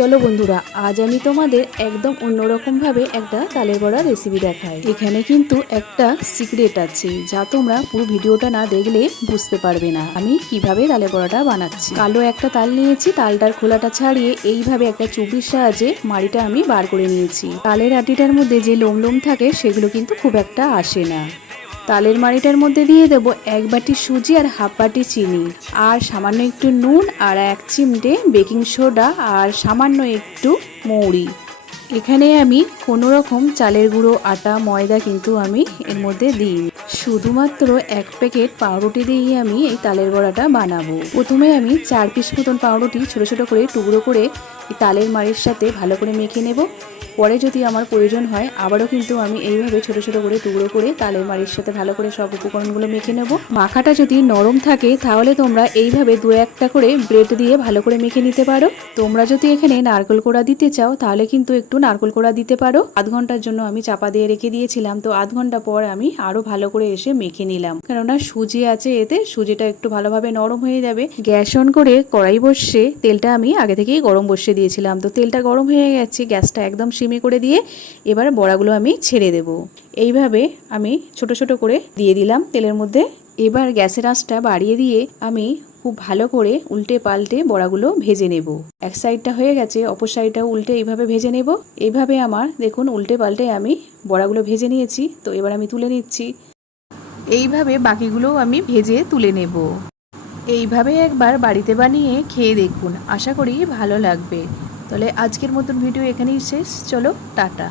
চলো বন্ধুরা, আজ আমি তোমাদের একদম অন্যরকম ভাবে একটা তালের বড়া রেসিপি দেখাই। এখানে কিন্তু একটা সিক্রেট আছে, যা তোমরা পুরো ভিডিওটা না দেখলে বুঝতে পারবে না আমি কিভাবে তালের বড়াটা বানাচ্ছি। কালো একটা তাল নিয়েছি, তালটার খোলাটা ছাড়িয়ে এইভাবে একটা চুপির সাহায্যে মাড়িটা আমি বার করে নিয়েছি। তালের আটিটার মধ্যে যে লোম থাকে সেগুলো কিন্তু খুব একটা আসে না। তালের মাড়িটার মধ্যে দিয়ে দেব 1 বাটি সুজি আর হাফ বাটি চিনি আর সামান্য একটু নুন আর 1 চিমটে বেকিং সোডা আর সামান্য একটু মৌরি। এখানে আমি কোনো রকম চালের গুঁড়ো, আটা, ময়দা কিন্তু আমি এর মধ্যে দিই। শুধুমাত্র 1 প্যাকেট পাউরুটি দিয়েই আমি এই তালের বড়াটা বানাবো। প্রথমে আমি 4 পিস মতন পাউরুটি ছোট ছোট করে টুকরো করে এই তালের মাড়ির সাথে ভালো করে মেখে নেব। পরে যদি আমার প্রয়োজন হয় আবারও কিন্তু আমি এইভাবে ছোট ছোট করে টুকরো করে তালের মাড়ির সাথে ভালো করে সব উপকরণগুলো মেখে নেব। মাখাটা যদি নরম থাকে তাহলে তোমরা এইভাবে 2-1টা করে ব্রেড দিয়ে ভালো করে মেখে নিতে পারো। তোমরা যদি এখানে নারকেল কোড়া দিতে চাও তাহলে কিন্তু একটু নারকেল কোড়া দিতে পারো। আধ ঘন্টার জন্য আমি চাপা দিয়ে রেখে দিয়েছিলাম, তো আধ ঘন্টা পর আমি আরো ভালো করে এসে মেখে নিলাম, কেননা সুজি আছে এতে, সুজিটা একটু ভালোভাবে নরম হয়ে যাবে। গ্যাস অন করে কড়াই বসিয়ে তেলটা আমি আগে থেকেই গরম বসিয়ে দিয়েছিলাম, তো তেলটা গরম হয়ে গেছে, গ্যাসটা একদম সিমে করে দিয়ে এবার বড়াগুলো আমি ছেড়ে দেব। এইভাবে আমি ছোট ছোট করে দিয়ে দিলাম তেলের মধ্যে। এবার গ্যাসের আঁচটা বাড়িয়ে দিয়ে আমি খুব ভালো করে উল্টে পাল্টে বড়াগুলো ভেজে নেব। এক সাইডটা হয়ে গেছে, অপর সাইডটাও উল্টে এইভাবে ভেজে নেব। এইভাবে আমার দেখুন উল্টে পাল্টে আমি বড়াগুলো ভেজে নিয়েছি, তো এবার আমি তুলে নিচ্ছি। এইভাবে বাকিগুলোও আমি ভেজে তুলে নেব। এইভাবে একবার বাড়িতে বানিয়ে খেয়ে দেখুন, আশা করি ভালো লাগবে। তাহলে আজকের মতন ভিডিও এখানেই শেষ। চলো টাটা।